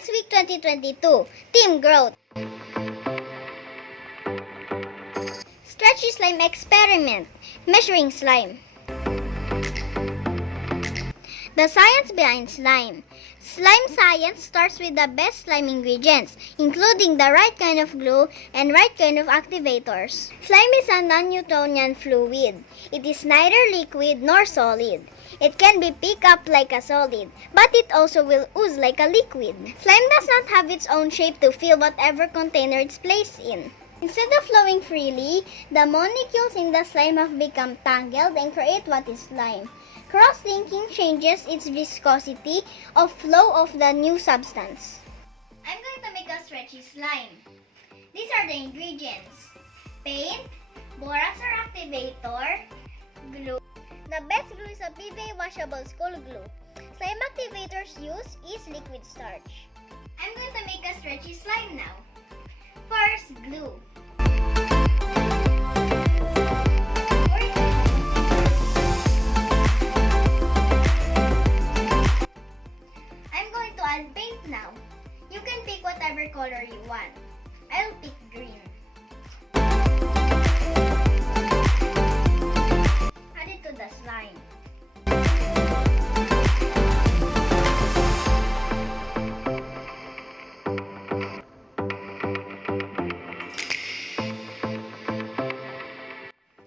Science Week 2022, Team Growth. Stretchy Slime Experiment, Measuring Slime. The science behind slime. Slime science starts with the best slime ingredients, including the right kind of glue and right kind of activators. Slime is a non-Newtonian fluid. It is neither liquid nor solid. It can be picked up like a solid, but it also will ooze like a liquid. Slime does not have its own shape to fill whatever container it's placed in. Instead of flowing freely, the molecules in the slime have become tangled and create what is slime. Cross-linking changes its viscosity of flow of the new substance. I'm going to make a stretchy slime. These are the ingredients: paint, borax or activator, glue. The best glue is a PVA washable school glue. Slime activators used is liquid starch. I'm going to make a stretchy slime now. First, glue. Add paint now. You can pick whatever color you want. I'll pick green. Add it to the slime.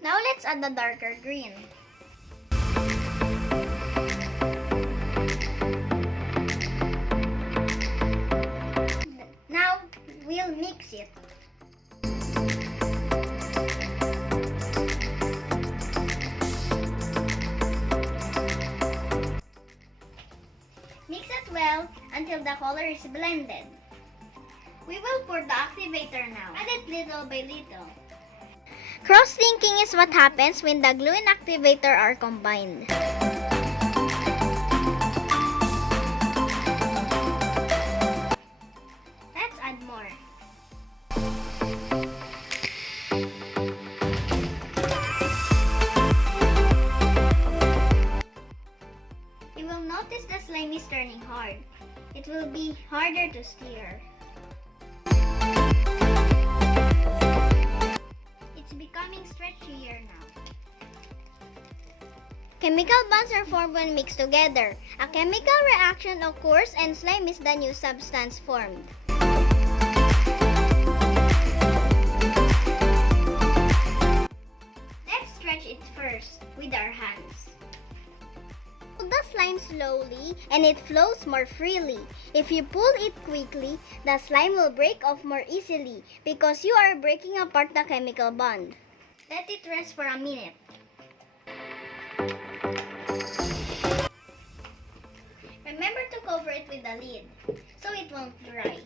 Now let's add the darker green. We'll mix it. Mix it well until the color is blended. We will pour the activator now. Add it little by little. Cross-linking is what happens when the glue and activator are combined. Notice the slime is turning hard. It will be harder to stir. It's becoming stretchier now. Chemical bonds are formed when mixed together. A chemical reaction occurs and slime is the new substance formed. Let's stretch it first with our hands. Pull the slime slowly and it flows more freely. If you pull it quickly, the slime will break off more easily because you are breaking apart the chemical bond. Let it rest for a minute. Remember to cover it with a lid so it won't dry.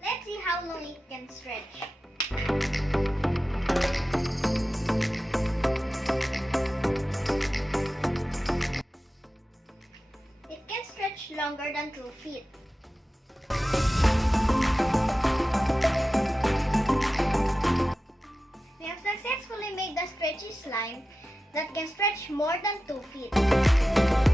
Let's see how long it can stretch. Longer than 2 feet. We have successfully made the stretchy slime that can stretch more than 2 feet.